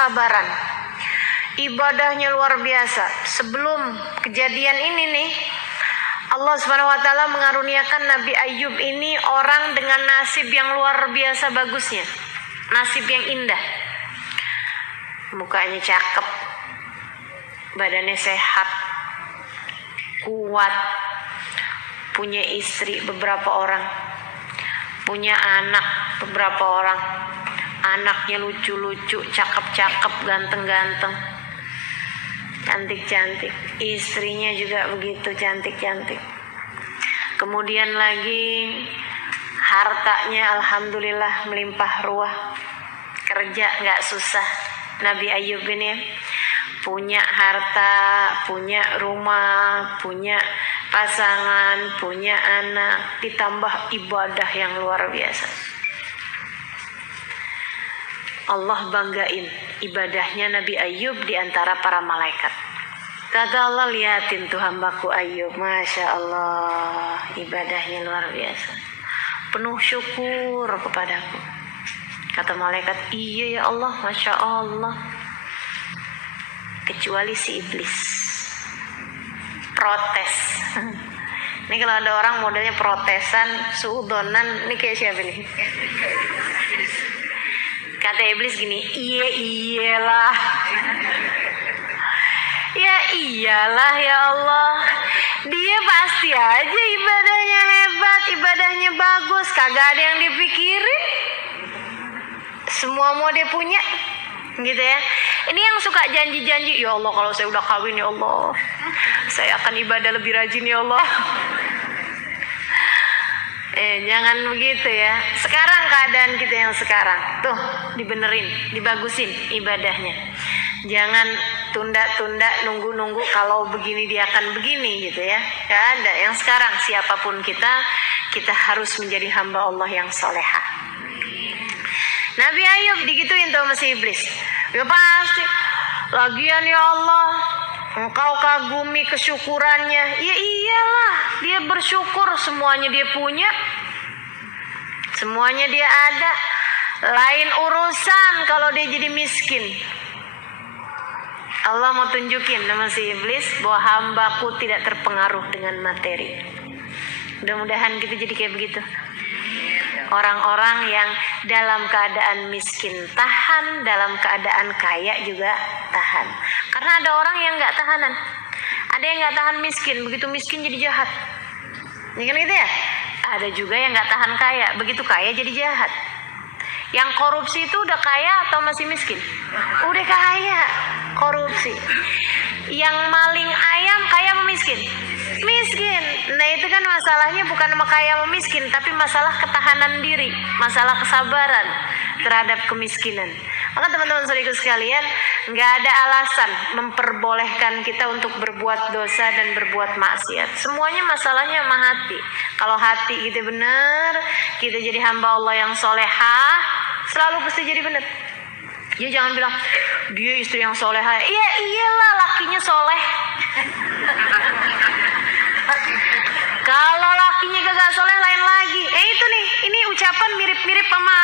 kesabaran. Ibadahnya luar biasa. Sebelum kejadian ini nih, Allah Subhanahu wa taala mengaruniakan Nabi Ayub ini orang dengan nasib yang luar biasa bagusnya. Nasib yang indah. Mukanya cakep, badannya sehat, kuat, punya istri beberapa orang, punya anak beberapa orang. Anaknya lucu-lucu, cakep-cakep, ganteng-ganteng, cantik-cantik. Istrinya juga begitu cantik-cantik. Kemudian lagi hartanya alhamdulillah melimpah ruah. Kerja gak susah. Nabi Ayub ini punya harta, punya rumah, punya pasangan, punya anak, ditambah ibadah yang luar biasa. Allah banggain ibadahnya Nabi Ayub di antara para malaikat. Kata Allah, lihatin tuh hambaku Ayub, Masya Allah, ibadahnya luar biasa, penuh syukur kepadaku. Kata malaikat, iya ya Allah, Masya Allah. Kecuali si iblis protes. Ini kalau ada orang modelnya protesan, suudonan, ini kayak siapa nih? Kata iblis gini, iyalah. Ya iyalah ya Allah. Dia pasti aja ibadahnya hebat, ibadahnya bagus, kagak ada yang dipikirin. Semua mau dia punya, gitu ya. Ini yang suka janji-janji, ya Allah kalau saya udah kawin ya Allah, saya akan ibadah lebih rajin ya Allah. Jangan begitu ya. Sekarang keadaan kita yang sekarang, tuh dibenerin, dibagusin ibadahnya. Jangan tunda-tunda, nunggu-nunggu kalau begini dia akan begini gitu ya. Gak ada. Yang sekarang siapapun kita harus menjadi hamba Allah yang solehah. Nabi Ayub digituin tuh sama si iblis. Ya pasti. Lagian ya Allah, Engkau kagumi kesyukurannya. Ya iyalah, dia bersyukur, semuanya dia punya, semuanya dia ada. Lain urusan kalau dia jadi miskin. Allah mau tunjukin sama si iblis bahwa hambaku tidak terpengaruh dengan materi. Mudah-mudahan kita jadi kayak begitu. Orang-orang yang dalam keadaan miskin tahan, dalam keadaan kaya juga tahan. Karena ada orang yang gak tahanan. Ada yang gak tahan miskin, begitu miskin jadi jahat. Ini kan gitu ya? Ada juga yang gak tahan kaya, begitu kaya jadi jahat. Yang korupsi itu udah kaya atau masih miskin? Udah kaya, korupsi. Yang maling ayam kaya apa miskin? Miskin. Nah itu kan masalahnya bukan sama kaya sama miskin, tapi masalah ketahanan diri, masalah kesabaran terhadap kemiskinan. Maka teman-teman saudaraku sekalian, nggak ada alasan memperbolehkan kita untuk berbuat dosa dan berbuat maksiat. Semuanya masalahnya sama hati. Kalau hati kita benar, kita jadi hamba Allah yang solehah, selalu pasti jadi benar. Ya jangan bilang dia istri yang solehah. Iya iyalah, lakinya soleh. Kalau lakinya gak soleh lain lagi. Itu nih, ini ucapan mirip-mirip sama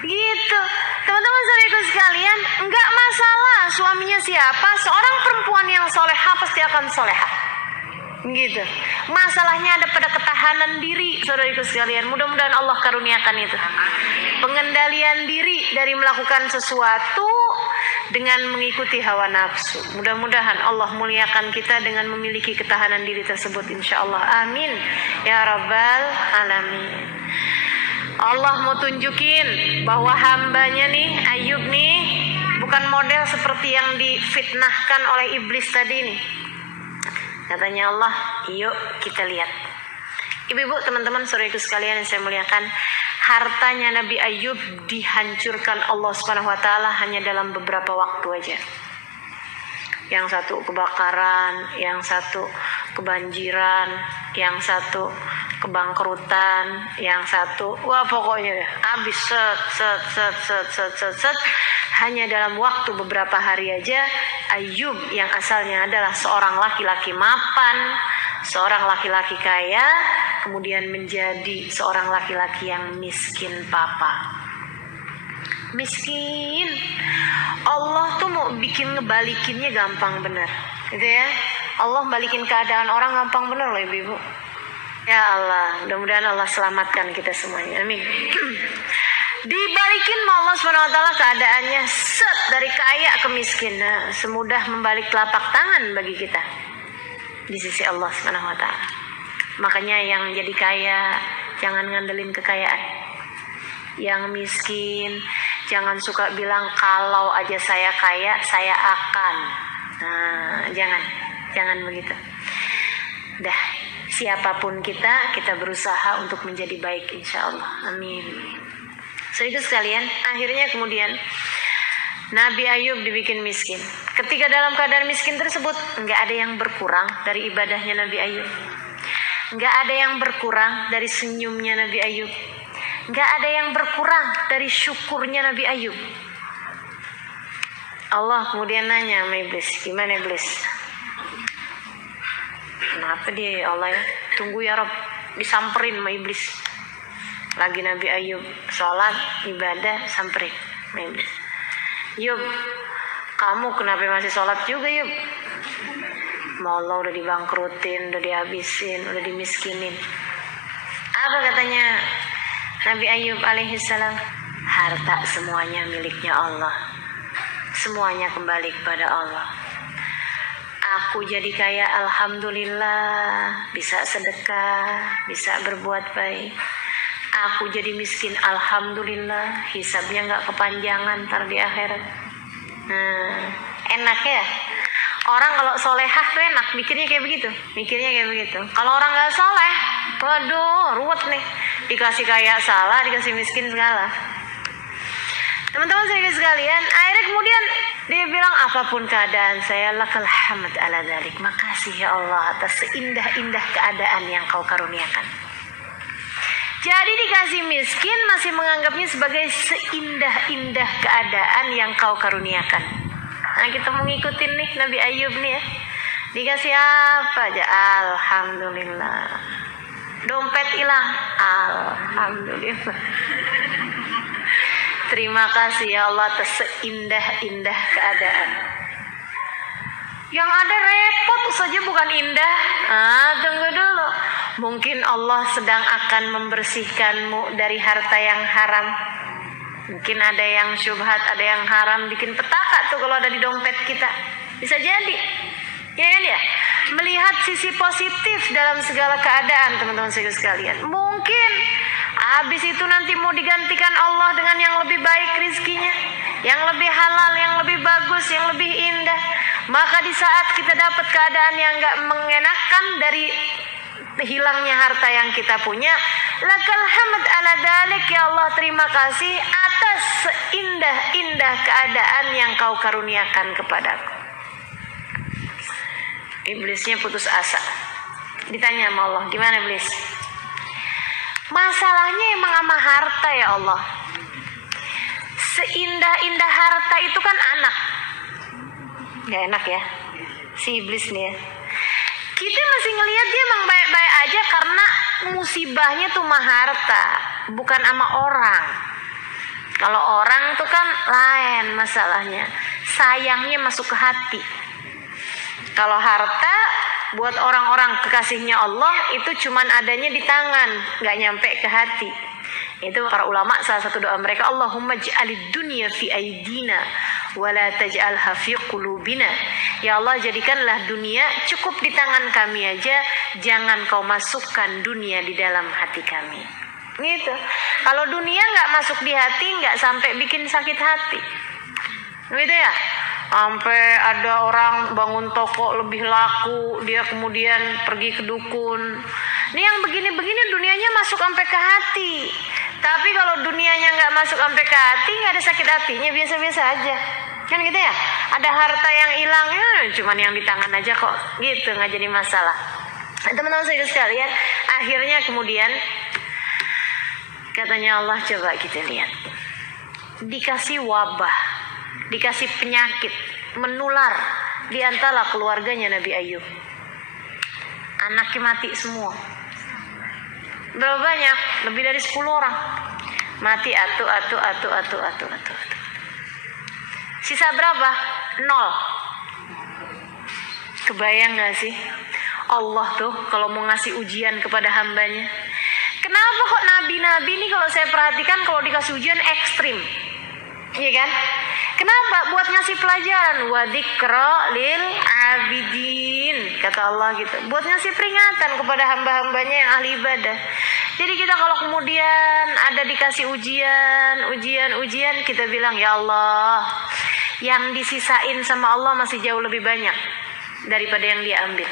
gitu. Teman-teman saudaraku sekalian, enggak masalah suaminya siapa, seorang perempuan yang solehah pasti akan solehah. Gitu. Masalahnya ada pada ketahanan diri, saudaraku sekalian. Mudah-mudahan Allah karuniakan itu. Pengendalian diri dari melakukan sesuatu dengan mengikuti hawa nafsu. Mudah-mudahan Allah muliakan kita dengan memiliki ketahanan diri tersebut, insyaallah. Amin ya rabbal alamin. Allah mau tunjukin bahwa hambanya nih, Ayub nih, bukan model seperti yang difitnahkan oleh iblis tadi nih. Katanya Allah, yuk kita lihat. Ibu-ibu, teman-teman, saudaraku sekalian yang saya muliakan, hartanya Nabi Ayub dihancurkan Allah Subhanahu wa taala hanya dalam beberapa waktu aja. Yang satu kebakaran, yang satu kebanjiran, yang satu kebangkrutan, yang satu wah pokoknya habis set. Hanya dalam waktu beberapa hari aja Ayub yang asalnya adalah seorang laki-laki mapan, seorang laki-laki kaya, kemudian menjadi seorang laki-laki yang miskin papa. miskin. Allah tuh mau bikin ngebalikinnya gampang bener, gitu ya. Allah balikin keadaan orang gampang bener loh ibu-ibu. Ya Allah, mudah-mudahan Allah selamatkan kita semuanya, amin. Dibalikin sama Allah SWT keadaannya, set, dari kaya ke miskin. Nah, semudah membalik telapak tangan bagi kita di sisi Allah SWT. Makanya yang jadi kaya jangan ngandelin kekayaan. Yang miskin jangan suka bilang kalau aja saya kaya saya akan. Nah, jangan begitu. Dah, siapapun kita berusaha untuk menjadi baik insya Allah, amin. Saudara sekalian, akhirnya kemudian Nabi Ayub dibikin miskin. Ketika dalam keadaan miskin tersebut, nggak ada yang berkurang dari ibadahnya Nabi Ayub, nggak ada yang berkurang dari senyumnya Nabi Ayub, nggak ada yang berkurang dari syukurnya Nabi Ayub. Allah kemudian nanya sama iblis, gimana iblis? Kenapa dia Allah ya? Tunggu ya Rob, disamperin sama iblis. Lagi Nabi Ayub sholat, ibadah, samperin sama iblis. Yub, kamu kenapa masih sholat juga Yub? Allah udah dibangkrutin, udah dihabisin, udah dimiskinin. Apa katanya Nabi Ayub alaihissalam? Harta semuanya miliknya Allah, semuanya kembali kepada Allah. Aku jadi kaya alhamdulillah, bisa sedekah, bisa berbuat baik. Aku jadi miskin alhamdulillah, hisabnya gak kepanjangan ntar di akhirat. Nah, enak ya. Orang kalau solehah tuh enak, mikirnya kayak begitu. Kalau orang gak soleh, waduh ruwet nih. Dikasih kaya salah, dikasih miskin segala. Teman-teman sekalian, akhirnya kemudian dia bilang, apapun keadaan saya, lakal hamd ala dzalik. Makasih ya Allah atas seindah-indah keadaan yang kau karuniakan. Jadi dikasih miskin masih menganggapnya sebagai seindah-indah keadaan yang kau karuniakan. Nah, kita mau ngikutin nih Nabi Ayub nih ya. Dikasih apa aja, alhamdulillah. Dompet hilang, alhamdulillah. Terima kasih ya Allah atas seindah-indah keadaan. Yang ada repot saja bukan indah. Tunggu dulu. Mungkin Allah sedang akan membersihkanmu dari harta yang haram. Mungkin ada yang syubhat, ada yang haram, bikin petaka tuh kalau ada di dompet kita. Bisa jadi. Ya kan ya? Melihat sisi positif dalam segala keadaan, teman-teman sekalian. Mungkin habis itu nanti mau digantikan Allah dengan yang lebih baik rizkinya, yang lebih halal, yang lebih bagus, yang lebih indah. Maka di saat kita dapat keadaan yang gak mengenakan dari hilangnya harta yang kita punya, lakal hamd ala dzalik, ya Allah terima kasih atas seindah-indah keadaan yang kau karuniakan kepadaku. Iblisnya putus asa. Ditanya sama Allah, gimana iblis? Masalahnya emang sama harta ya Allah. Seindah-indah harta itu kan anak. Gak enak ya si iblis nih ya. Kita masih ngelihat dia emang baik-baik aja karena musibahnya tuh mah harta, bukan sama orang. Kalau orang tuh kan lain masalahnya, sayangnya masuk ke hati. Kalau harta buat orang-orang kekasihnya Allah itu cuman adanya di tangan, gak nyampe ke hati. Itu para ulama salah satu doa mereka, Allahumma ja'alid dunya fi aidina wala taj'alha fi qulubina. Ya Allah, jadikanlah dunia cukup di tangan kami aja, jangan kau masukkan dunia di dalam hati kami. Gitu. Kalau dunia nggak masuk di hati, nggak sampai bikin sakit hati. Gitu ya. Sampai ada orang bangun toko lebih laku, dia kemudian pergi ke dukun. Ini yang begini-begini dunianya masuk sampai ke hati. Tapi kalau dunianya nggak masuk sampai ke hati, nggak ada sakit hatinya, biasa-biasa aja. Kan gitu ya. Ada harta yang hilang, cuman yang di tangan aja kok. Gitu, nggak jadi masalah. Teman-teman saya sekalian, akhirnya kemudian katanya Allah, coba kita lihat. Dikasih wabah, dikasih penyakit menular di antara keluarganya Nabi Ayub. Anaknya mati semua. Berapa banyak? Lebih dari 10 orang. Mati atu. Sisa berapa? 0. Kebayang gak sih? Allah tuh kalau mau ngasih ujian kepada hambanya. Kenapa kok nabi-nabi ini kalau saya perhatikan kalau dikasih ujian ekstrim? Iya kan? Kenapa? Buat ngasih pelajaran. Wa dzikra lil abidin, kata Allah gitu. Buat ngasih peringatan kepada hamba-hambanya yang ahli ibadah. Jadi kita kalau kemudian ada dikasih ujian, kita bilang, ya Allah, yang disisain sama Allah masih jauh lebih banyak daripada yang dia ambil.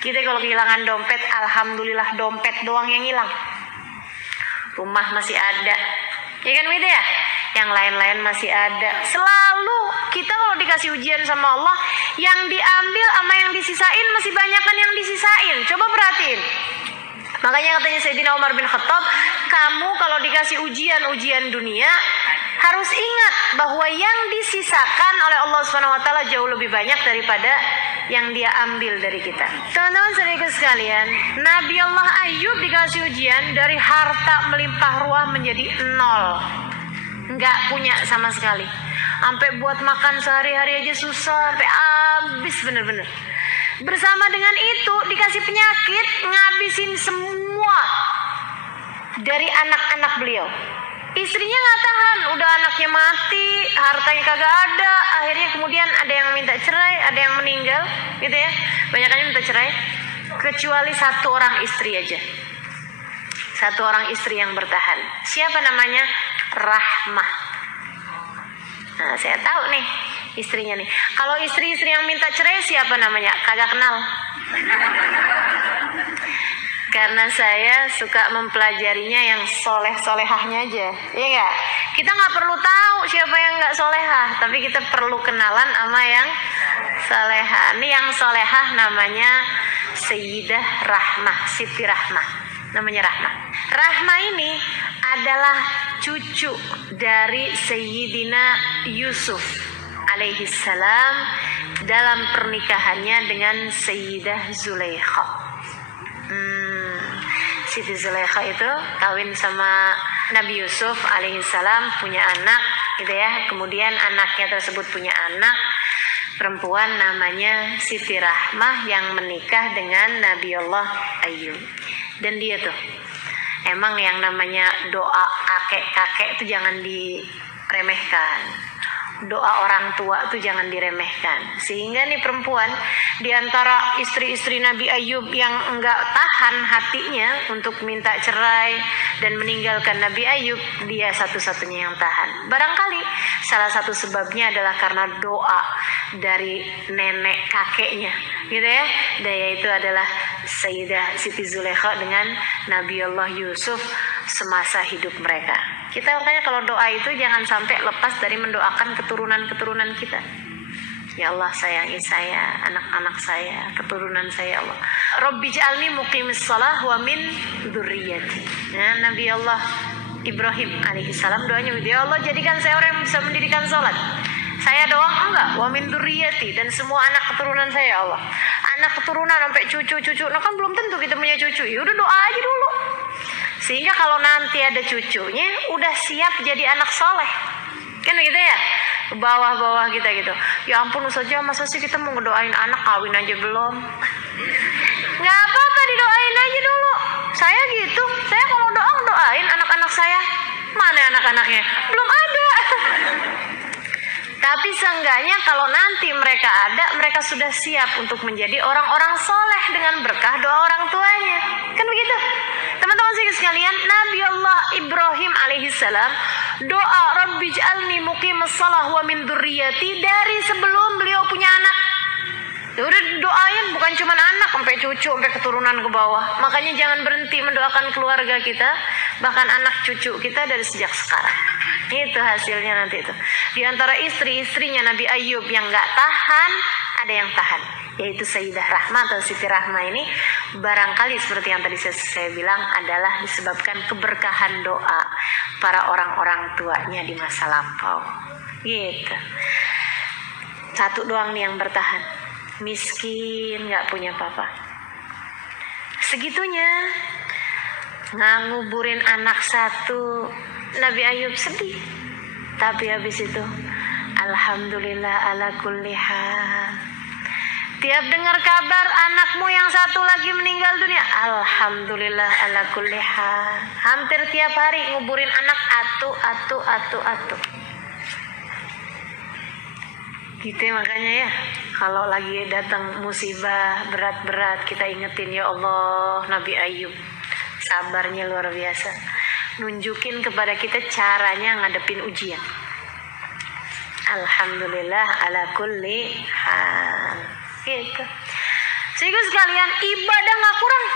Kita kalau kehilangan dompet, alhamdulillah dompet doang yang hilang. Rumah masih ada, ya kan gitu ya? Yang lain-lain masih ada. Selalu kita kalau dikasih ujian sama Allah, yang diambil sama yang disisain masih banyakan yang disisain. Coba perhatiin. Makanya katanya Sayyidina Umar bin Khattab, kamu kalau dikasih ujian dunia, harus ingat bahwa yang disisakan oleh Allah SWT jauh lebih banyak daripada yang dia ambil dari kita. Teman-teman saudaraku sekalian, Nabi Allah Ayub dikasih ujian dari harta melimpah ruah menjadi 0. Nggak punya sama sekali. Sampai buat makan sehari-hari aja susah, sampai habis bener-bener. Bersama dengan itu dikasih penyakit, ngabisin semua dari anak-anak beliau. Istrinya nggak tahan, udah anaknya mati, hartanya kagak ada. Akhirnya kemudian ada yang minta cerai, ada yang meninggal, gitu ya. Banyakannya minta cerai, kecuali 1 orang istri aja. 1 orang istri yang bertahan. Siapa namanya? Rahmah. Nah, saya tahu nih istrinya nih. Kalau istri-istri yang minta cerai siapa namanya? Kagak kenal. Karena saya suka mempelajarinya yang soleh-solehahnya aja, iya nggak? Kita nggak perlu tahu siapa yang nggak solehah, tapi kita perlu kenalan sama yang solehah. Ini yang solehah namanya Sayyidah Rahmah, Siti Rahmah, namanya Rahmah. Rahmah ini adalah cucu dari Sayyidina Yusuf alaihissalam dalam pernikahannya dengan Sayyidah Zulaikha. Siti Zulaikha itu kawin sama Nabi Yusuf alaihissalam, punya anak gitu ya. Kemudian anaknya tersebut punya anak perempuan namanya Siti Rahmah yang menikah dengan Nabi Allah Ayub. Dan dia tuh emang yang namanya doa kakek-kakek itu jangan diremehkan. Doa orang tua itu jangan diremehkan. Sehingga nih perempuan di antara istri-istri Nabi Ayub yang enggak tahan hatinya untuk minta cerai dan meninggalkan Nabi Ayub, dia satu-satunya yang tahan. Barangkali salah satu sebabnya adalah karena doa dari nenek kakeknya, gitu ya. Dan yaitu adalah Sayyidah Siti Zulaikha dengan Nabi Allah Yusuf semasa hidup mereka. Kita makanya kalau doa itu jangan sampai lepas dari mendoakan keturunan-keturunan kita. Ya Allah, sayangi saya, anak-anak saya, keturunan saya, Allah. Rabbi ja'alni muqimis shalah wa min dzurriyyati. Ya, Nabi Allah Ibrahim alaihissalam doanya, ya Allah jadikan saya orang yang bisa mendirikan salat. Saya doang enggak, wa min dzurriyyati, dan semua anak keturunan saya, Allah. Anak keturunan sampai cucu-cucu. Nah kan belum tentu kita punya cucu. Ya udah doa aja dulu. Sehingga kalau nanti ada cucunya udah siap jadi anak soleh. Kan gitu ya? Bawah-bawah kita gitu. Ya ampun Ustazah, masa sih kita mau ngedoain anak kawin aja belum? Gak apa-apa, didoain aja dulu. Saya gitu. Saya kalau doain anak-anak saya. Mana anak-anaknya? Belum ada. Tapi seenggaknya kalau nanti mereka ada, mereka sudah siap untuk menjadi orang-orang soleh dengan berkah doa orang tuanya. Kan begitu? Teman-teman sekalian, Nabi Allah Ibrahim alaihissalam doa Rabbi ja'alni muqimas shalah wa min dzurriyyati dari sebelum beliau punya anak. Ya udah doain, bukan cuma anak, sampai cucu, sampai keturunan ke bawah. Makanya jangan berhenti mendoakan keluarga kita, bahkan anak cucu kita dari sejak sekarang. Itu hasilnya nanti itu. Di antara istri-istrinya Nabi Ayub yang gak tahan, ada yang tahan, yaitu Sayyidah Rahmah atau Siti Rahmah ini barangkali seperti yang tadi saya bilang adalah disebabkan keberkahan doa para orang-orang tuanya di masa lampau. Gitu. Satu doang nih yang bertahan, miskin, gak punya apa-apa. Segitunya nguburin anak satu, Nabi Ayub sedih. Tapi habis itu alhamdulillah ala kulli hal. Tiap dengar kabar anakmu yang satu lagi meninggal dunia, alhamdulillah ala kulli hal. Hampir tiap hari nguburin anak atu. Gitu makanya ya, kalau lagi datang musibah berat-berat kita ingetin, ya Allah, Nabi Ayub sabarnya luar biasa, nunjukin kepada kita caranya ngadepin ujian. Alhamdulillah ala kulli hal. Gitu. Sehingga sekalian, ibadah gak kurang,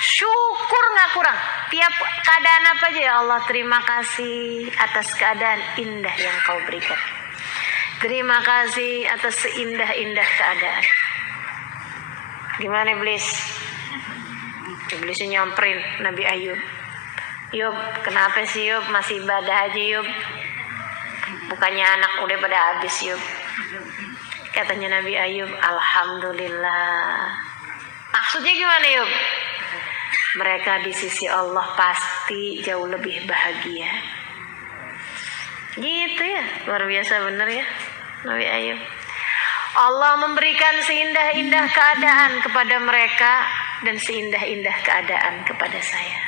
syukur gak kurang. Tiap keadaan apa aja, ya Allah terima kasih atas keadaan indah yang kau berikan. Terima kasih atas seindah-indah keadaan. Gimana iblis? Iblisnya nyamperin Nabi Ayub. Yub, kenapa sih Yub masih ibadah aja Yub? Bukannya anak udah pada habis Yub? Katanya Nabi Ayub, alhamdulillah. Maksudnya gimana Yub? Mereka di sisi Allah pasti jauh lebih bahagia. Gitu ya, luar biasa bener ya Nabi Ayub. Allah memberikan seindah-indah keadaan kepada mereka dan seindah-indah keadaan kepada saya.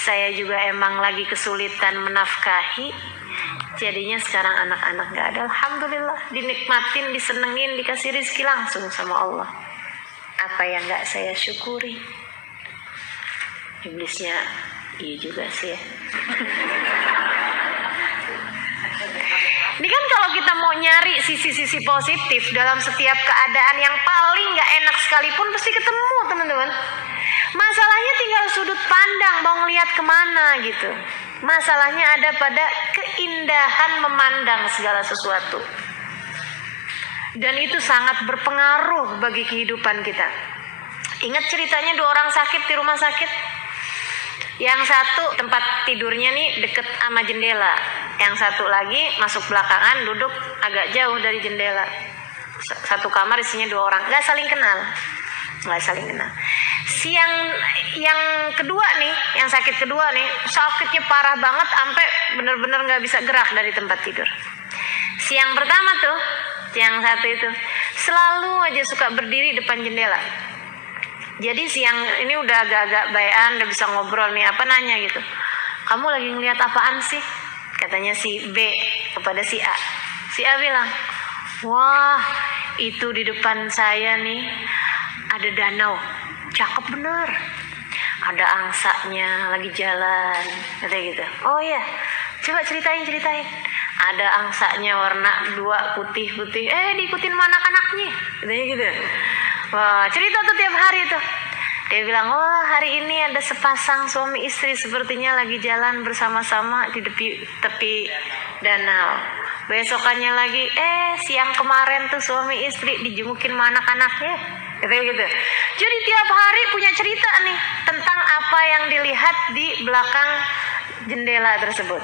Saya juga emang lagi kesulitan menafkahi, jadinya sekarang anak-anak gak ada. Alhamdulillah, dinikmatin, disenengin, dikasih rezeki langsung sama Allah. Apa yang gak saya syukuri? Iblisnya, iya juga sih ya. Ini kan kalau kita mau nyari sisi-sisi positif dalam setiap keadaan yang paling gak enak sekalipun pasti ketemu teman-teman. Masalahnya tinggal sudut pandang, mau ngelihat kemana gitu. Masalahnya ada pada keindahan memandang segala sesuatu. Dan itu sangat berpengaruh bagi kehidupan kita. Ingat ceritanya 2 orang sakit di rumah sakit. Yang satu tempat tidurnya nih deket sama jendela. Yang satu lagi masuk belakangan, duduk agak jauh dari jendela. Satu kamar isinya 2 orang, gak saling kenal. Yang kedua nih, yang sakit kedua nih, sakitnya parah banget sampai bener-bener gak bisa gerak dari tempat tidur. Si yang pertama tuh, yang satu itu selalu aja suka berdiri depan jendela. Jadi si yang ini udah agak-agak bayan, udah bisa ngobrol nih, apa nanya gitu, kamu lagi ngeliat apaan sih? Katanya si B kepada si A. Si A bilang, wah itu di depan saya nih ada danau, cakep bener, ada angsanya lagi jalan, katanya gitu. Oh iya, coba ceritain. Ada angsanya warna 2 putih-putih, diikutin sama anak-anaknya, katanya gitu. Wah, cerita tuh tiap hari tuh. Dia bilang, wah hari ini ada sepasang suami istri sepertinya lagi jalan bersama-sama di tepi danau. Besokannya lagi, siang kemarin tuh suami istri dijungukin sama anak-anaknya, gitu. Jadi tiap hari punya cerita nih tentang apa yang dilihat di belakang jendela tersebut.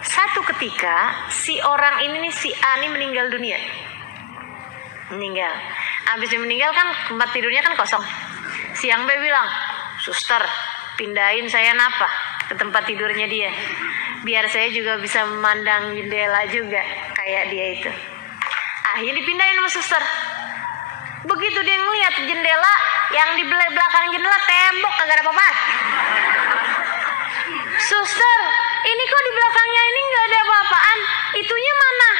Satu ketika si orang ini nih, si A nih meninggal dunia. Habis dia meninggal kan tempat tidurnya kan kosong. Si yang B bilang, suster pindahin saya napa ke tempat tidurnya dia, biar saya juga bisa memandang jendela juga kayak dia itu. Akhirnya dipindahin sama suster. Begitu dia ngeliat jendela, yang di belakang jendela tembok kagak ada apa-apa. Suster, ini kok di belakangnya ini nggak ada apa-apaan? Itunya mana?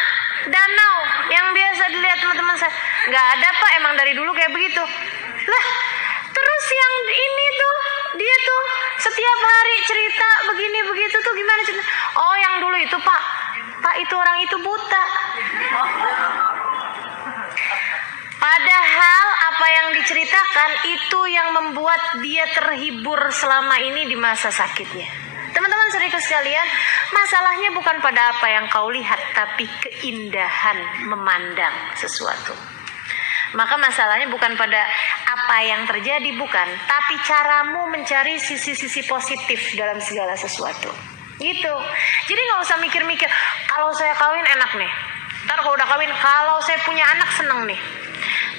Danau yang biasa dilihat teman-teman saya. Nggak ada pak, emang dari dulu kayak begitu. Lah, terus yang ini tuh, dia tuh setiap hari cerita begini begitu tuh gimana cerita? Oh yang dulu itu pak itu orang itu buta. Padahal apa yang diceritakan itu yang membuat dia terhibur selama ini di masa sakitnya. Teman-teman saudaraku sekalian, masalahnya bukan pada apa yang kau lihat, tapi keindahan memandang sesuatu. Maka masalahnya bukan pada apa yang terjadi, bukan, tapi caramu mencari sisi-sisi positif dalam segala sesuatu. Gitu. Jadi nggak usah mikir-mikir, kalau saya kawin enak nih. Ntar kalau udah kawin, kalau saya punya anak seneng nih.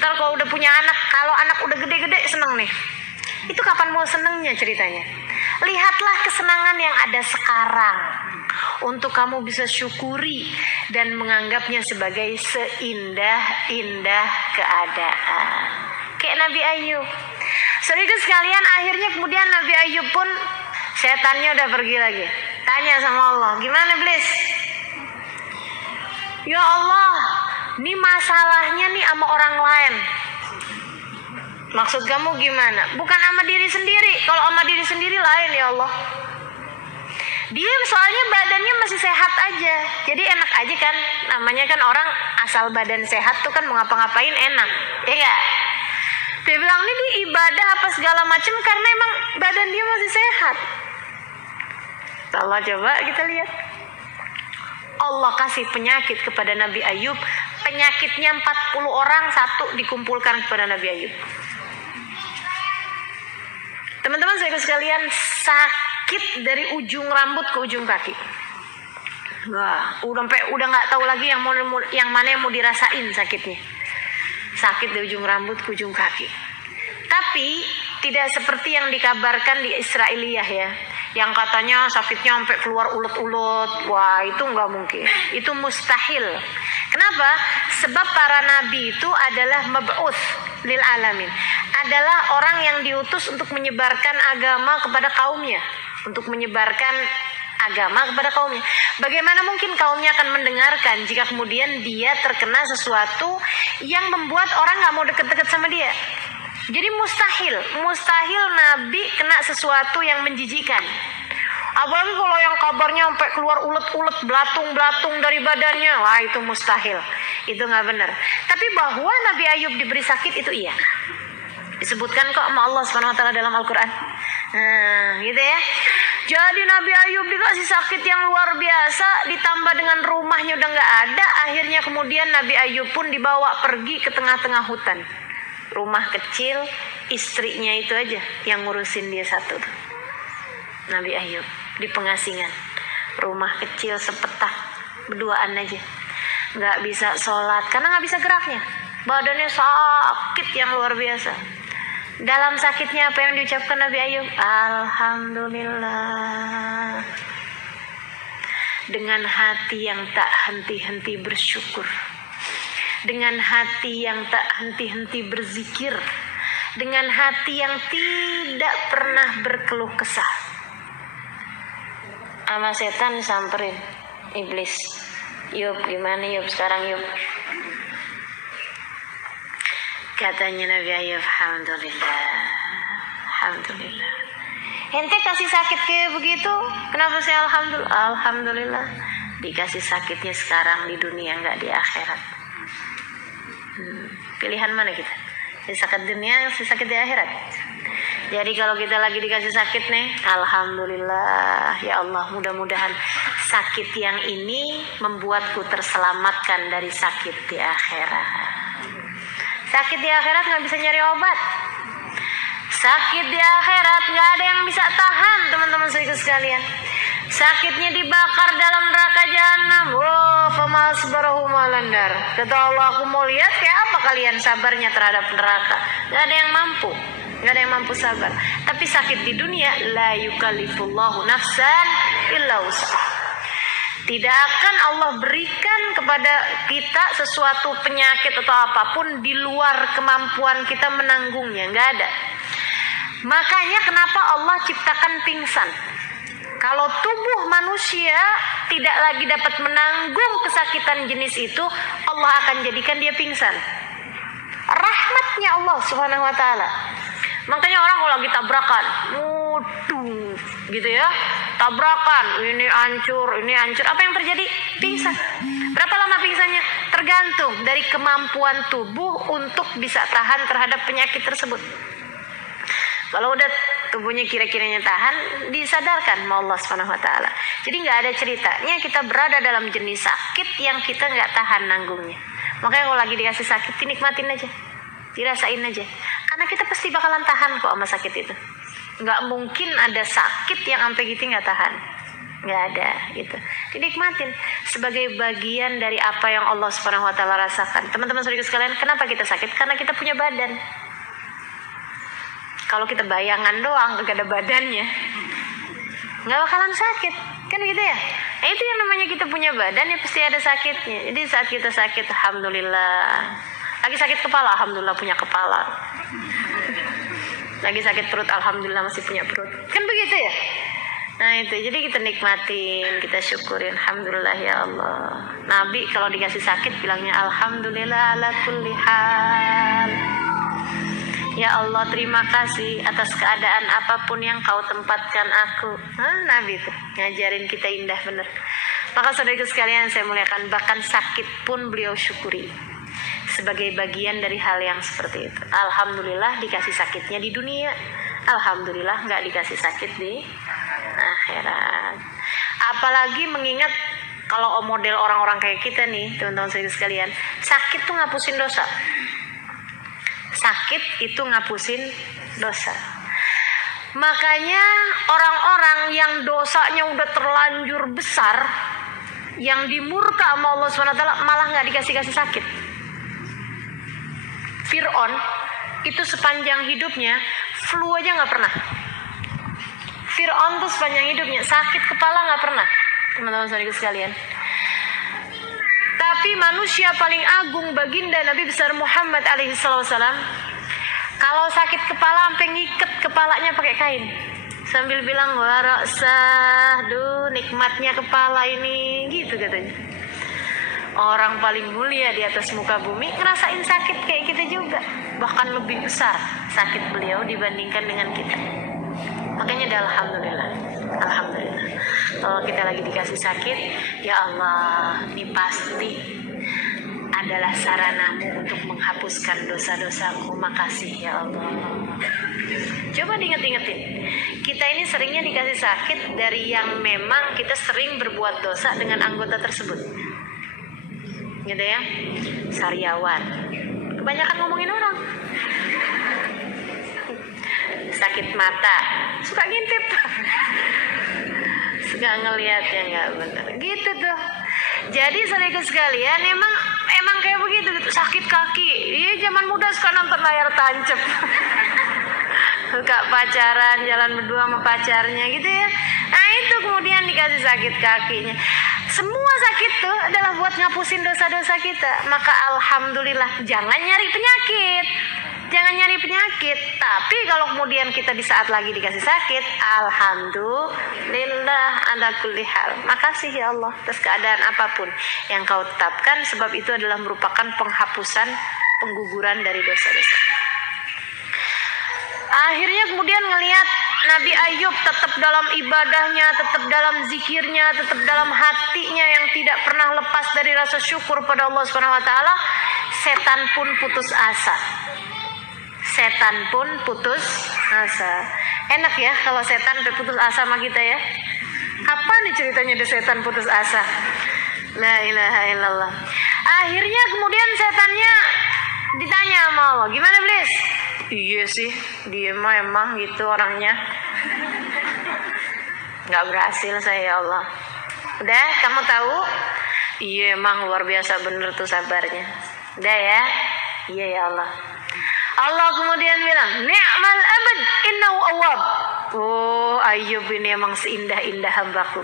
Ntar kalau udah punya anak, kalau anak udah gede-gede seneng nih. Itu kapan mau senengnya ceritanya? Lihatlah kesenangan yang ada sekarang. untuk kamu bisa syukuri dan menganggapnya sebagai seindah-indah keadaan. Kayak Nabi Ayub. Saudara sekalian, akhirnya kemudian Nabi Ayub pun setannya udah pergi lagi. Tanya sama Allah, gimana Iblis? Ya Allah, ini masalahnya nih sama orang lain. Maksud kamu gimana? Bukan sama diri sendiri. Kalau sama diri sendiri lain ya Allah. Dia soalnya badannya masih sehat aja. Jadi enak aja kan. Namanya kan orang asal badan sehat tuh kan mau ngapa-ngapain enak. Ya gak? Dia bilang ini dia ibadah apa segala macam karena emang badan dia masih sehat. Allah, coba kita lihat. Allah kasih penyakit kepada Nabi Ayub. Penyakitnya 40 orang satu dikumpulkan kepada Nabi Ayub. Teman-teman saya sekalian, sakit dari ujung rambut ke ujung kaki. Wah, udah nggak tahu lagi yang mana yang mau dirasain sakitnya. Sakit dari ujung rambut ke ujung kaki. Tapi tidak seperti yang dikabarkan di Israiliyah ya, yang katanya sakitnya sampai keluar ulet-ulet. Wah, itu nggak mungkin. Itu mustahil. Kenapa? Sebab para nabi itu adalah mab'uts lil alamin. Adalah orang yang diutus untuk menyebarkan agama kepada kaumnya. Untuk menyebarkan agama kepada kaumnya. Bagaimana mungkin kaumnya akan mendengarkan jika kemudian dia terkena sesuatu yang membuat orang gak mau deket-deket sama dia. Jadi mustahil Nabi kena sesuatu yang menjijikan. Apalagi kalau yang kabarnya sampai keluar ulet-ulet, belatung-belatung dari badannya. Wah, itu mustahil. Itu gak benar. Tapi bahwa Nabi Ayub diberi sakit itu iya. Disebutkan kok sama Allah SWT dalam Al-Quran. Nah, gitu ya. Jadi Nabi Ayub dikasih sakit yang luar biasa, ditambah dengan rumahnya udah gak ada. Akhirnya kemudian Nabi Ayub pun dibawa pergi ke tengah-tengah hutan. Rumah kecil, istrinya itu aja yang ngurusin dia satu tuh. Nabi Ayub di pengasingan. Rumah kecil sepetak, berduaan aja. Gak bisa sholat karena gak bisa geraknya. Badannya sakit yang luar biasa. Dalam sakitnya apa yang diucapkan Nabi Ayub? Alhamdulillah. Dengan hati yang tak henti-henti bersyukur. Dengan hati yang tak henti-henti berzikir. Dengan hati yang tidak pernah berkeluh kesah. Sama setan samperin iblis. Yub, gimana Yub sekarang Yub? Katanya Nabi Ayub, Alhamdulillah. Ente kasih sakit kayak begitu, kenapa saya Alhamdulillah. Dikasih sakitnya sekarang di dunia, nggak di akhirat. Pilihan mana kita? Si sakit dunia, si sakit di akhirat. Jadi kalau kita lagi dikasih sakit nih, Alhamdulillah. Ya Allah, mudah-mudahan sakit yang ini membuatku terselamatkan dari sakit di akhirat. Sakit di akhirat gak bisa nyari obat. Sakit di akhirat gak ada yang bisa tahan, teman-teman sekalian. Sakitnya dibakar dalam neraka jahanam. Wah, fama asbarahu malandar. Kata Allah, aku mau lihat kayak apa kalian sabarnya terhadap neraka. Gak ada yang mampu. Gak ada yang mampu sabar. Tapi sakit di dunia, la yukallifullahu nafsan illa wus'aha. Tidak akan Allah berikan kepada kita sesuatu penyakit atau apapun di luar kemampuan kita menanggungnya. Nggak ada. Makanya kenapa Allah ciptakan pingsan. Kalau tubuh manusia tidak lagi dapat menanggung kesakitan jenis itu, Allah akan jadikan dia pingsan. Rahmatnya Allah Subhanahu wa ta'ala. Makanya orang kalau lagi tabrakan, gitu ya, tabrakan, ini hancur, apa yang terjadi? Pingsan. Berapa lama pingsannya? Tergantung dari kemampuan tubuh untuk bisa tahan terhadap penyakit tersebut. Kalau udah tubuhnya kira-kiranya tahan, disadarkan sama Allah Subhanahu wa ta'ala. Jadi nggak ada ceritanya kita berada dalam jenis sakit yang kita nggak tahan nanggungnya. Makanya kalau lagi dikasih sakit, dinikmatin aja, dirasain aja. Karena kita pasti bakalan tahan kok sama sakit itu. Nggak mungkin ada sakit yang sampai gitu nggak tahan. Nggak ada gitu. Dinikmatin sebagai bagian dari apa yang Allah Subhanahu wa ta'ala rasakan. Teman-teman saudara sekalian, kenapa kita sakit? Karena kita punya badan. Kalau kita bayangan doang, nggak ada badannya, nggak bakalan sakit. Kan gitu ya? Nah, itu yang namanya kita punya badan ya pasti ada sakitnya. Jadi saat kita sakit, alhamdulillah. Lagi sakit kepala, alhamdulillah punya kepala. Lagi sakit perut, alhamdulillah masih punya perut. Kan begitu ya? Nah itu, jadi kita nikmatin, kita syukurin, alhamdulillah ya Allah. Nabi kalau dikasih sakit bilangnya alhamdulillah ala kulli hal. Ya Allah, terima kasih atas keadaan apapun yang kau tempatkan aku. Nabi itu ngajarin kita indah bener. Maka saudaraku sekalian saya muliakan, bahkan sakit pun beliau syukuri sebagai bagian dari hal yang seperti itu. Alhamdulillah dikasih sakitnya di dunia, alhamdulillah nggak dikasih sakit di akhirat. Apalagi mengingat kalau model orang-orang kayak kita nih, teman-teman sekalian, sakit tuh ngapusin dosa. Sakit itu ngapusin dosa. Makanya orang-orang yang dosanya udah terlanjur besar, yang dimurka sama Allah SWT, malah nggak dikasih sakit. Fir'aun itu sepanjang hidupnya flu aja nggak pernah. Fir'aun tuh sepanjang hidupnya sakit kepala nggak pernah, teman-teman sekalian. Tapi manusia paling agung baginda Nabi besar Muhammad alaihissalam, kalau sakit kepala sampai ngiket kepalanya pakai kain sambil bilang warasah, duh nikmatnya kepala ini, gitu katanya. Orang paling mulia di atas muka bumi ngerasain sakit kayak kita juga, bahkan lebih besar sakit beliau dibandingkan dengan kita. Makanya dah alhamdulillah. Alhamdulillah. Kalau kita lagi dikasih sakit, ya Allah, ini pasti adalah saranamu untuk menghapuskan dosa-dosaku. Makasih ya Allah. Coba diinget-ingetin. Kita ini seringnya dikasih sakit dari yang memang kita sering berbuat dosa dengan anggota tersebut. Gitu ya. Sariawan. Kebanyakan ngomongin orang. Sakit mata, suka ngintip, suka ngelihat yang nggak benar, gitu tuh. Jadi saudaraku sekalian, emang kayak begitu gitu. Sakit kaki, iya zaman muda suka nonton layar tancap, suka pacaran, jalan berdua sama pacarnya gitu ya. Nah itu kemudian dikasih sakit kakinya. Semua sakit tuh adalah buat ngapusin dosa-dosa kita. Maka alhamdulillah, jangan nyari penyakit. Jangan nyari penyakit, tapi kalau kemudian kita di saat lagi dikasih sakit, alhamdulillah ala kulli hal. Makasih ya Allah atas keadaan apapun yang kau tetapkan, sebab itu adalah merupakan penghapusan, pengguguran dari dosa-dosa. Akhirnya kemudian ngelihat Nabi Ayub tetap dalam ibadahnya, tetap dalam zikirnya, tetap dalam hatinya yang tidak pernah lepas dari rasa syukur pada Allah SWT. Setan pun putus asa. Setan pun putus asa. Enak ya kalau setan putus asa sama kita ya. Apa nih ceritanya ada setan putus asa? La ilaha illallah. Akhirnya kemudian setannya ditanya sama Allah, gimana Iblis? Iya sih, dia mah emang gitu orangnya. Gak berhasil saya ya Allah. Udah, kamu tahu? Iya emang luar biasa bener tuh sabarnya. Udah ya? Iya ya Allah. Allah kemudian bilang, ni'mal abad innahu awwab. Oh, Ayub ini emang seindah-indah hambaku.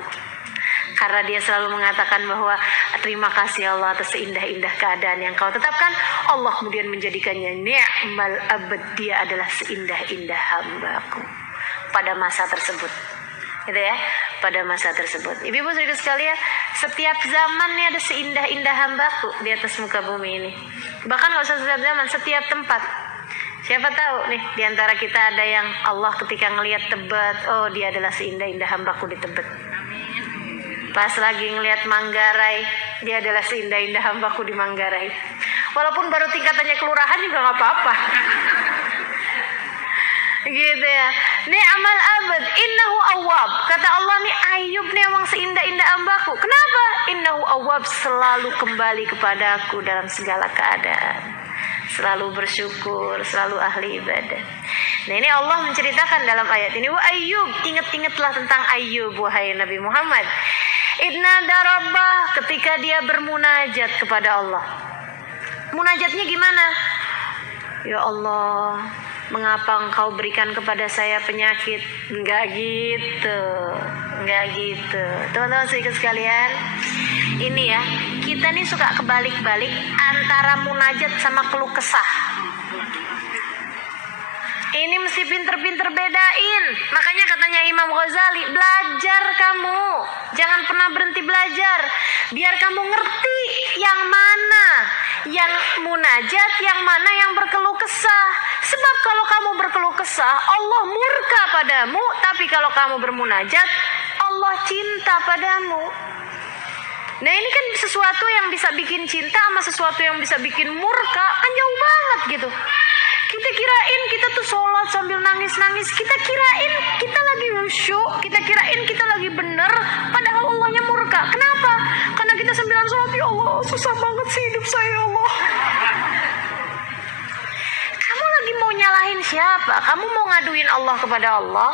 Karena dia selalu mengatakan bahwa terima kasih Allah atas seindah-indah keadaan yang kau tetapkan. Allah kemudian menjadikannya ni'mal abad, dia adalah seindah-indah hambaku pada masa tersebut. Gitu ya, pada masa tersebut. Ibu-ibu saudara sekalian, setiap zaman nih ada seindah-indah hambaku di atas muka bumi ini. Bahkan nggak usah setiap zaman, setiap tempat. Siapa tahu nih di antara kita ada yang Allah ketika ngelihat Tebet, oh dia adalah seindah-indah hambaku di Tebet. Pas lagi ngelihat Manggarai, dia adalah seindah-indah hambaku di Manggarai. Walaupun baru tingkatannya kelurahan juga nggak apa-apa. Gitu ya. Ni'mal abad innahu awwab. Kata Allah nih, Ayub nih emang seindah-indah hambaku. Kenapa? Innahu awwab, selalu kembali kepadaku dalam segala keadaan. Selalu bersyukur, selalu ahli ibadah. Nah ini Allah menceritakan dalam ayat ini, wa Ayyub, ingat-ingatlah tentang Ayyub wahai Nabi Muhammad. Idna darabah, ketika dia bermunajat kepada Allah. Munajatnya gimana? Ya Allah, mengapa engkau berikan kepada saya penyakit? Enggak gitu. Enggak gitu. Teman-teman sekalian, ini ya, kita nih suka kebalik-balik antara munajat sama keluh kesah. Ini mesti pinter-pinter bedain. Makanya katanya Imam Ghazali, belajar kamu. Jangan pernah berhenti belajar. Biar kamu ngerti yang mana yang munajat, yang mana yang berkeluh kesah. Sebab kalau kamu berkeluh kesah, Allah murka padamu. Tapi kalau kamu bermunajat, Allah cinta padamu. Nah ini kan sesuatu yang bisa bikin cinta sama sesuatu yang bisa bikin murka, kan jauh banget gitu. Kita kirain kita tuh sholat sambil nangis-nangis. Kita kirain kita lagi khusyuk. Kita kirain kita lagi bener. Padahal Allahnya murka. Kenapa? Karena kita sambilan sholat, ya Allah susah banget sih hidup saya ya Allah. Kamu lagi mau nyalahin siapa? Kamu mau ngaduin Allah kepada Allah?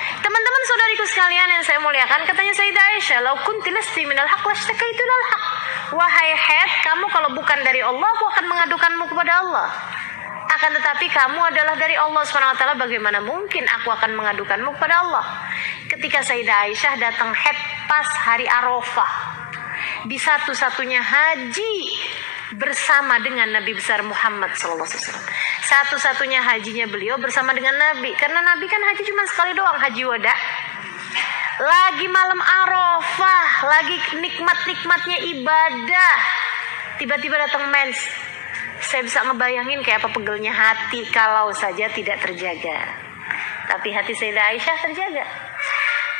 Teman-teman saudariku sekalian yang saya muliakan, katanya Sayyidah Aisyah, "Lau kunti lasti minal haq lashtaqaitu lal haq." Wahai Het, kamu kalau bukan dari Allah, aku akan mengadukanmu kepada Allah. Akan tetapi kamu adalah dari Allah SWT, bagaimana mungkin aku akan mengadukanmu kepada Allah? Ketika Sayyidah Aisyah datang Het pas hari Arafah, di satu-satunya haji bersama dengan Nabi besar Muhammad SAW. Satu-satunya hajinya beliau bersama dengan Nabi. Karena Nabi kan haji cuma sekali doang, haji wada. Lagi malam Arafah, lagi nikmat-nikmatnya ibadah, tiba-tiba datang mens. Saya bisa ngebayangin kayak apa pegelnya hati kalau saja tidak terjaga. Tapi hati Sayyidah Aisyah terjaga.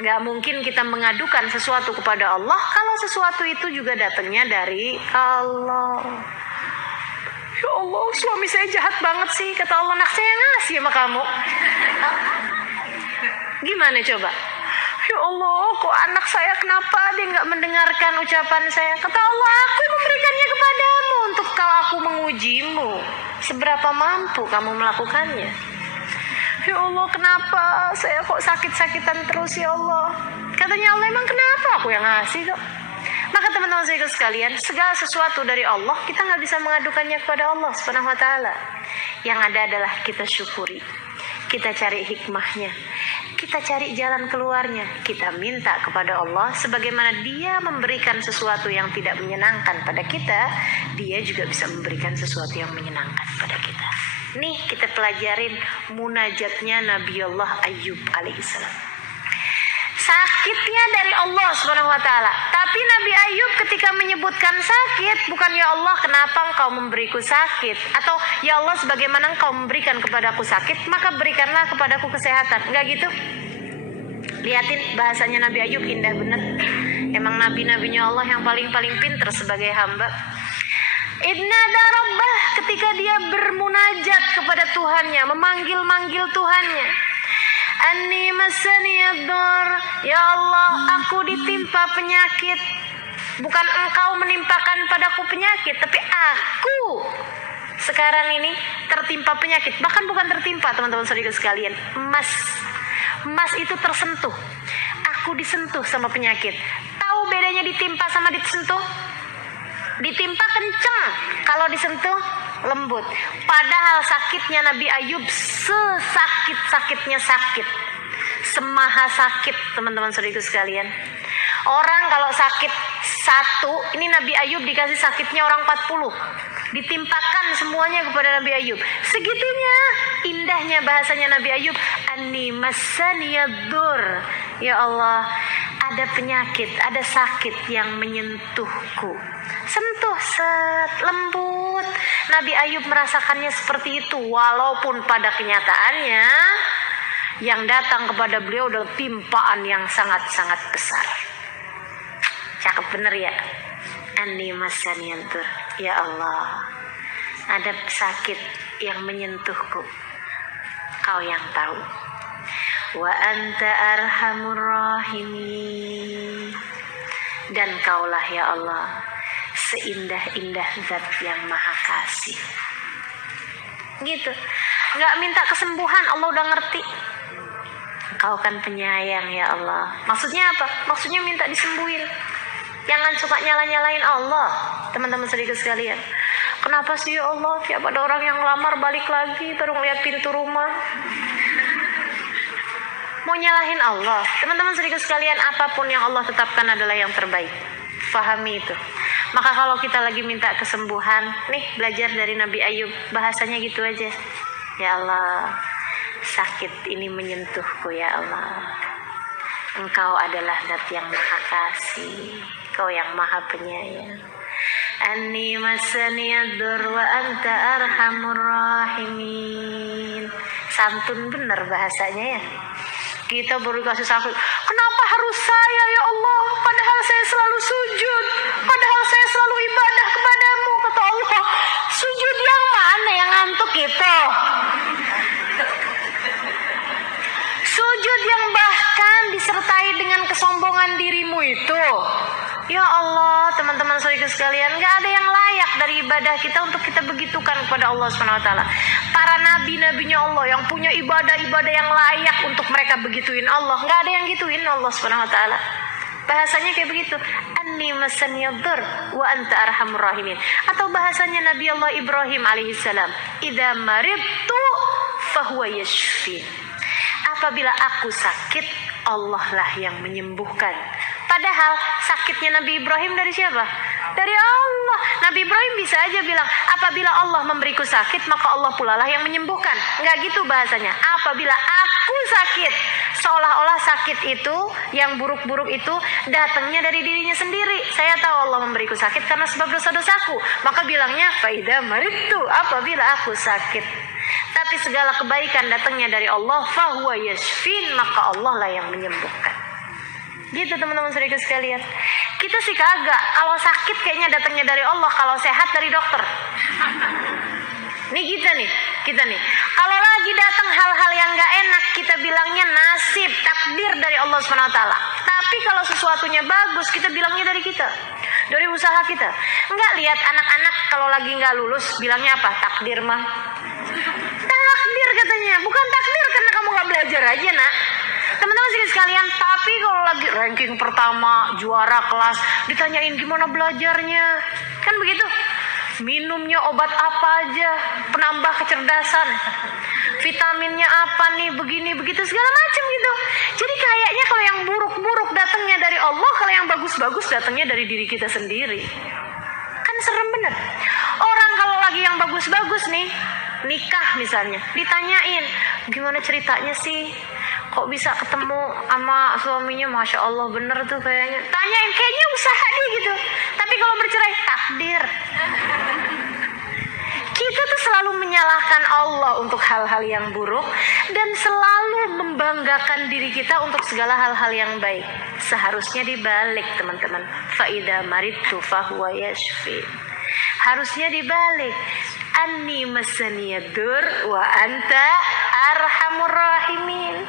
Gak mungkin kita mengadukan sesuatu kepada Allah kalau sesuatu itu juga datangnya dari Allah. Ya Allah, suami saya jahat banget sih. Kata Allah, nak saya ngasih sama kamu. Gimana coba? Ya Allah, kok anak saya kenapa dia gak mendengarkan ucapan saya? Kata Allah, aku memberikannya kepadamu untuk aku mengujimu. Seberapa mampu kamu melakukannya? Ya Allah, kenapa saya kok sakit-sakitan terus ya Allah? Katanya Allah, emang kenapa? Aku yang ngasih kok. Maka teman-teman saya sekalian, segala sesuatu dari Allah kita nggak bisa mengadukannya kepada Allah Subhanahu Wa Taala. Yang ada adalah kita syukuri, kita cari hikmahnya, kita cari jalan keluarnya, kita minta kepada Allah sebagaimana Dia memberikan sesuatu yang tidak menyenangkan pada kita, Dia juga bisa memberikan sesuatu yang menyenangkan pada kita. Nih kita pelajarin munajatnya Nabiullah Ayub alaihissalam. Sakitnya dari Allah Subhanahu Wa Taala. Tapi Nabi Ayub ketika menyebutkan sakit, bukan ya Allah kenapa engkau memberiku sakit, atau ya Allah sebagaimana engkau memberikan kepadaku sakit, maka berikanlah kepadaku kesehatan. Enggak gitu. Lihatin bahasanya Nabi Ayub, indah bener. Emang nabi-nabinya Allah yang paling pinter sebagai hamba. Idnada Rabbah, ketika dia bermunajat kepada Tuhannya, memanggil-manggil Tuhannya. Anni masaniyad-dur, ya Allah, aku ditimpa penyakit. Bukan engkau menimpakan padaku penyakit, tapi aku sekarang ini tertimpa penyakit. Bahkan bukan tertimpa, teman-teman saudara sekalian, Mas itu tersentuh. Aku disentuh sama penyakit. Tahu bedanya ditimpa sama disentuh? Ditimpa kenceng, kalau disentuh lembut. Padahal sakitnya Nabi Ayub sesakit-sakitnya sakit, semaha sakit, teman-teman saudara sekalian. Orang kalau sakit satu, ini Nabi Ayub dikasih sakitnya orang 40, ditimpakan semuanya kepada Nabi Ayub. Segitunya indahnya bahasanya Nabi Ayub, anni masaniyad-dur, ya Allah, ada penyakit, ada sakit yang menyentuhku. Sentuh, set, lembut. Nabi Ayub merasakannya seperti itu, walaupun pada kenyataannya yang datang kepada beliau adalah timpaan yang sangat-sangat besar. Cakep bener ya. Anni masaniyantur, ya Allah, ada sakit yang menyentuhku, kau yang tahu. Wa anta arhamur rahimin, dan kaulah ya Allah seindah-indah zat yang maha kasih. Gitu. Gak minta kesembuhan, Allah udah ngerti. Kau kan penyayang ya Allah. Maksudnya apa? Maksudnya minta disembuhin. Jangan suka nyala-nyalain Allah, teman-teman saudara sekalian. Kenapa sih ya Allah tiap ada orang yang lamar balik lagi baru ngeliat pintu rumah? Mau nyalahin Allah. Teman-teman saudaraku sekalian, apapun yang Allah tetapkan adalah yang terbaik. Fahami itu. Maka kalau kita lagi minta kesembuhan, nih belajar dari Nabi Ayub, bahasanya gitu aja. Ya Allah, sakit ini menyentuhku ya Allah. Engkau adalah Dat yang maha kasih, Engkau yang maha penyayang. Anni masaniyad-dur wa anta arhamur rahimin. Santun bener bahasanya ya. Kita baru kasih sakit, kenapa harus saya ya Allah? Padahal saya selalu sujud, padahal saya selalu ibadah kepadamu. Kata Allah, sujud yang mana yang ngantuk itu? Sujud yang bahkan disertai dengan kesombongan dirimu itu. Ya Allah, teman-teman saudara sekalian, gak ada yang layak dari ibadah kita untuk kita begitukan kepada Allah SWT. Para nabi-nabinya Allah yang punya ibadah-ibadah yang layak untuk mereka begituin Allah, gak ada yang gituin Allah SWT. Bahasanya kayak begitu. Anni masaniyad-dur wa anta arhamur rahimin. Atau bahasanya Nabi Allah Ibrahim alaihissalam, idza maridtu fahuwa yashfin. Apabila aku sakit, Allah lah yang menyembuhkan. Padahal sakitnya Nabi Ibrahim dari siapa? Dari Allah. Nabi Ibrahim bisa aja bilang, apabila Allah memberiku sakit, maka Allah pula lah yang menyembuhkan. Enggak gitu bahasanya. Apabila aku sakit, seolah-olah sakit itu, yang buruk-buruk itu datangnya dari dirinya sendiri. Saya tahu Allah memberiku sakit karena sebab dosa-dosaku. Maka bilangnya, faida maridtu, apabila aku sakit. Tapi segala kebaikan datangnya dari Allah, fahuwa yashfin, maka Allah lah yang menyembuhkan. Gitu teman-teman saudara sekalian. Kita sih kagak. Kalau sakit kayaknya datangnya dari Allah, kalau sehat dari dokter. Nih kita nih. Kalau lagi datang hal-hal yang gak enak, kita bilangnya nasib, takdir dari Allah SWT. Tapi kalau sesuatunya bagus, kita bilangnya dari kita, dari usaha kita. Enggak, lihat anak-anak kalau lagi gak lulus, bilangnya apa? Takdir mah. Takdir katanya, bukan takdir karena kamu gak belajar aja nak. Teman-teman sekalian, tapi kalau lagi ranking pertama, juara kelas, ditanyain gimana belajarnya, kan begitu. Minumnya obat apa aja, penambah kecerdasan, vitaminnya apa nih, begini begitu segala macam gitu. Jadi kayaknya kalau yang buruk-buruk datangnya dari Allah, kalau yang bagus-bagus datangnya dari diri kita sendiri. Kan serem bener. Orang kalau lagi yang bagus-bagus nih, nikah misalnya, ditanyain gimana ceritanya sih, kok bisa ketemu sama suaminya, Masya Allah bener tuh kayaknya. Tanyain, kayaknya usaha dia gitu. Tapi kalau bercerai, takdir. Kita tuh selalu menyalahkan Allah untuk hal-hal yang buruk dan selalu membanggakan diri kita untuk segala hal-hal yang baik. Seharusnya dibalik teman-teman. Faida maridtu fahuwa yashfi. Harusnya dibalik. Anni masaniyad-dur wa anta arhamur rahimin.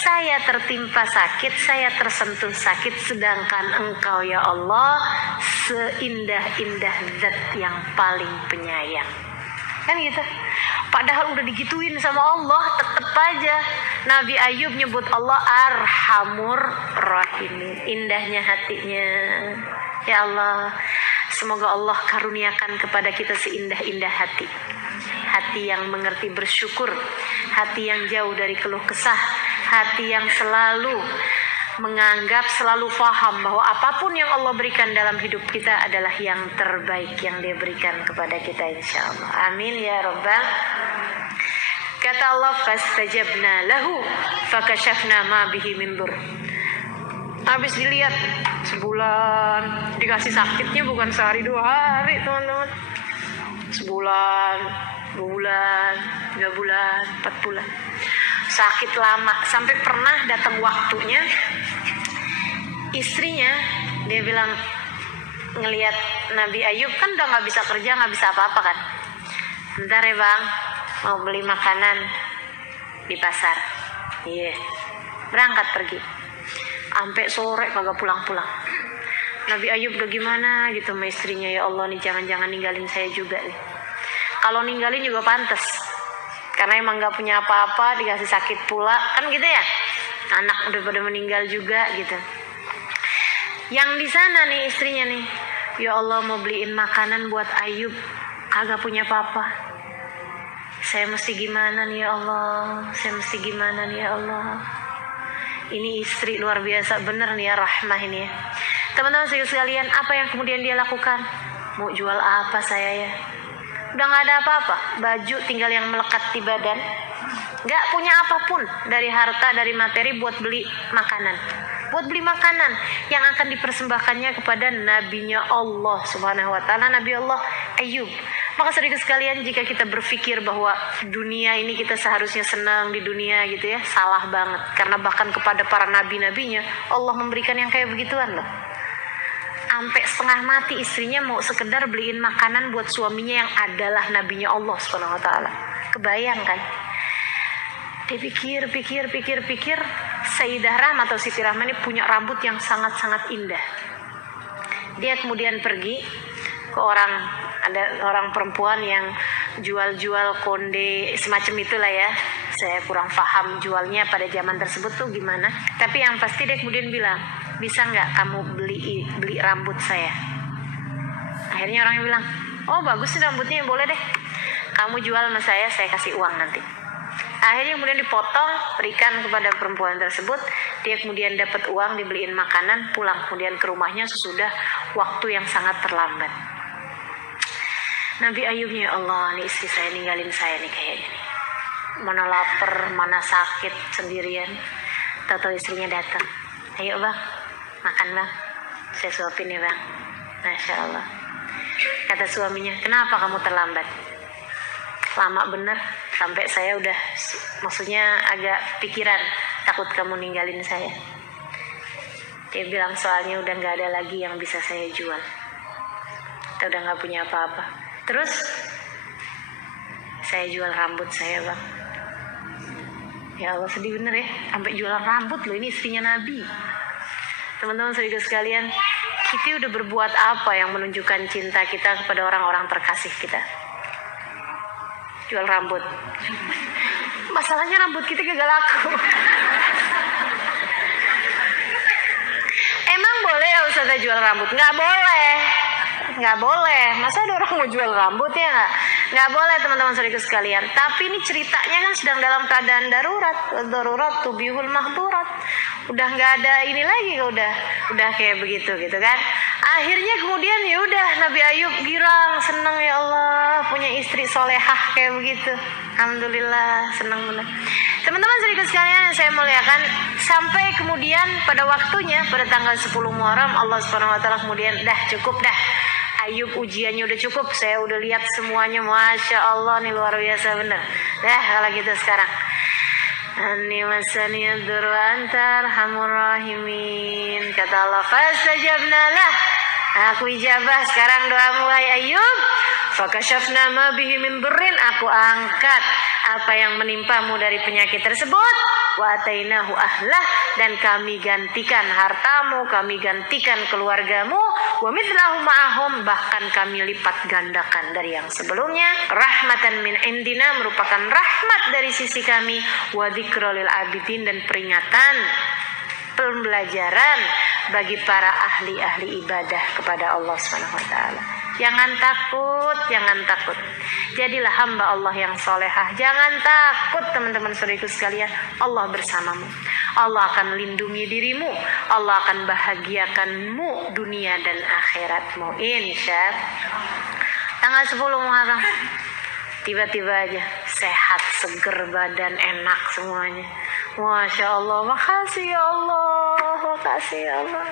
Saya tertimpa sakit, saya tersentuh sakit, sedangkan Engkau ya Allah seindah-indah Zat yang paling penyayang. Kan gitu. Padahal udah digituin sama Allah, tetep aja Nabi Ayub nyebut Allah Arhamur Rahimin. Indahnya hatinya. Ya Allah, semoga Allah karuniakan kepada kita seindah-indah hati. Hati yang mengerti bersyukur, hati yang jauh dari keluh kesah, hati yang selalu menganggap, selalu paham bahwa apapun yang Allah berikan dalam hidup kita adalah yang terbaik yang Dia berikan kepada kita, insya Allah. Amin ya Rabbal. Kata Allah, fastajabna lahu fakashafna ma bihi min dur. Habis dilihat sebulan, dikasih sakitnya bukan sehari 2 hari teman-teman, sebulan, 2 bulan, 3 bulan, 4 bulan, sakit lama. Sampai pernah datang waktunya istrinya, dia bilang, ngelihat Nabi Ayub kan udah gak bisa kerja, gak bisa apa-apa kan, bentar ya bang, mau beli makanan di pasar. Iya, berangkat pergi, sampai sore kagak pulang-pulang. Nabi Ayub udah gimana gitu sama istrinya, ya Allah nih jangan-jangan ninggalin saya juga nih. Kalau ninggalin juga pantas, karena emang gak punya apa-apa, dikasih sakit pula, kan gitu ya. Anak udah pada meninggal juga gitu. Yang di sana nih istrinya nih, ya Allah mau beliin makanan buat Ayub, kagak punya apa-apa. Saya mesti gimana nih ya Allah, saya mesti gimana nih ya Allah. Ini istri luar biasa bener nih ya, Rahmah ini ya. Teman-teman sekalian, apa yang kemudian dia lakukan? Mau jual apa saya ya? Udah gak ada apa-apa, baju tinggal yang melekat di badan, gak punya apapun dari harta, dari materi buat beli makanan, yang akan dipersembahkannya kepada nabinya Allah subhanahu wa ta'ala, Nabi Allah Ayub. Maka saudara sekalian, jika kita berpikir bahwa dunia ini kita seharusnya senang di dunia gitu ya, salah banget. Karena bahkan kepada para nabi-nabinya Allah memberikan yang kayak begituan loh. Sampai setengah mati istrinya mau sekedar beliin makanan buat suaminya yang adalah nabinya Allah subhanahu wa ta'ala. Kebayang kan? Dia pikir, Sayyidah Rahmah atau Siti Rahmah ini punya rambut yang sangat-sangat indah. Dia kemudian pergi ke ada orang perempuan yang jual-jual konde semacam itulah ya. Saya kurang paham jualnya pada zaman tersebut tuh gimana. Tapi yang pasti dia kemudian bilang, bisa nggak kamu beli rambut saya? Akhirnya orangnya bilang, oh bagus sih rambutnya, boleh deh. Kamu jual sama saya kasih uang nanti. Akhirnya kemudian dipotong, berikan kepada perempuan tersebut. Dia kemudian dapat uang, dibeliin makanan, pulang kemudian ke rumahnya sesudah waktu yang sangat terlambat. Nabi Ayubnya, ya Allah, nih istri saya ninggalin saya nih kayaknya nih. Mana lapar, mana sakit sendirian. Tahu-tahu istrinya datang. Ayo bang, makan bang, saya suapin ya bang. Masya Allah. Kata suaminya, kenapa kamu terlambat? Lama bener, sampai saya udah, maksudnya agak pikiran, takut kamu ninggalin saya. Dia bilang soalnya udah gak ada lagi yang bisa saya jual. Kita udah gak punya apa-apa. Terus saya jual rambut saya bang. Ya Allah, sedih bener ya, sampai jualan rambut loh, ini istrinya Nabi. Teman-teman saudara sekalian, kita udah berbuat apa yang menunjukkan cinta kita kepada orang-orang terkasih kita? Jual rambut. Masalahnya rambut kita gagal laku. Emang boleh ya Ustazah jual rambut? Nggak boleh. Masa ada orang mau jual rambut ya nggak? Nggak boleh teman-teman saudara sekalian. Tapi ini ceritanya kan sedang dalam keadaan darurat tubihul mahdurat. Udah nggak ada ini lagi, udah kayak begitu gitu kan. Akhirnya kemudian ya udah Nabi Ayub girang, senang, ya Allah punya istri solehah kayak begitu. Alhamdulillah, senang benar. Teman-teman saudara sekalian yang saya muliakan, sampai kemudian pada waktunya pada tanggal 10 Muharram Allah Subhanahu wa taala kemudian cukup dah. Ayub ujiannya udah cukup, saya udah lihat semuanya, Masya Allah nih luar biasa bener. Kalau gitu sekarang Ani masani yadurru anta arhamur rahimin. Kata Allah, fastajabna lah, aku ijabah sekarang doamu wahai Ayub. Fakashafna ma bihi min durrin, aku angkat apa yang menimpamu dari penyakit tersebut. Wa atainahu ahlah, dan kami gantikan hartamu, kami gantikan keluargamu. Wa mithlahu ma'ahum, bahkan kami lipat gandakan dari yang sebelumnya. Rahmatan min indina, merupakan rahmat dari sisi kami. Wa dzikra lil abidin, dan peringatan, pembelajaran bagi para ahli-ahli ibadah kepada Allah Subhanahu wa taala. Jangan takut. Jadilah hamba Allah yang solehah. Jangan takut teman-teman saudaraku sekalian. Allah bersamamu. Allah akan lindungi dirimu. Allah akan bahagiakanmu dunia dan akhiratmu. Insya tanggal 10 Muharram. Tiba-tiba aja sehat, seger badan, enak semuanya. Masya Allah. Makasih ya Allah. Makasih ya Allah.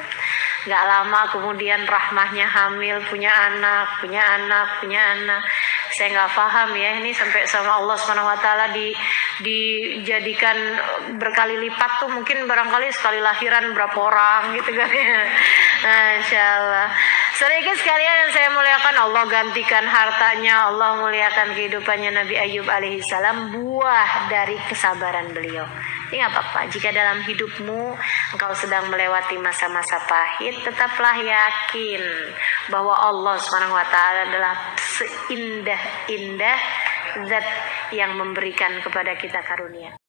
Gak lama kemudian Rahmahnya hamil, punya anak. Saya gak paham ya, ini sampai sama Allah SWT dijadikan berkali lipat tuh, mungkin barangkali sekali lahiran berapa orang gitu kan ya. Masya Allah. Saudara sekalian yang saya muliakan, Allah gantikan hartanya, Allah muliakan kehidupannya Nabi Ayub alaihissalam, buah dari kesabaran beliau. Ini gak apa-apa, jika dalam hidupmu engkau sedang melewati masa-masa pahit, tetaplah yakin bahwa Allah SWT adalah seindah-indah zat yang memberikan kepada kita karunia.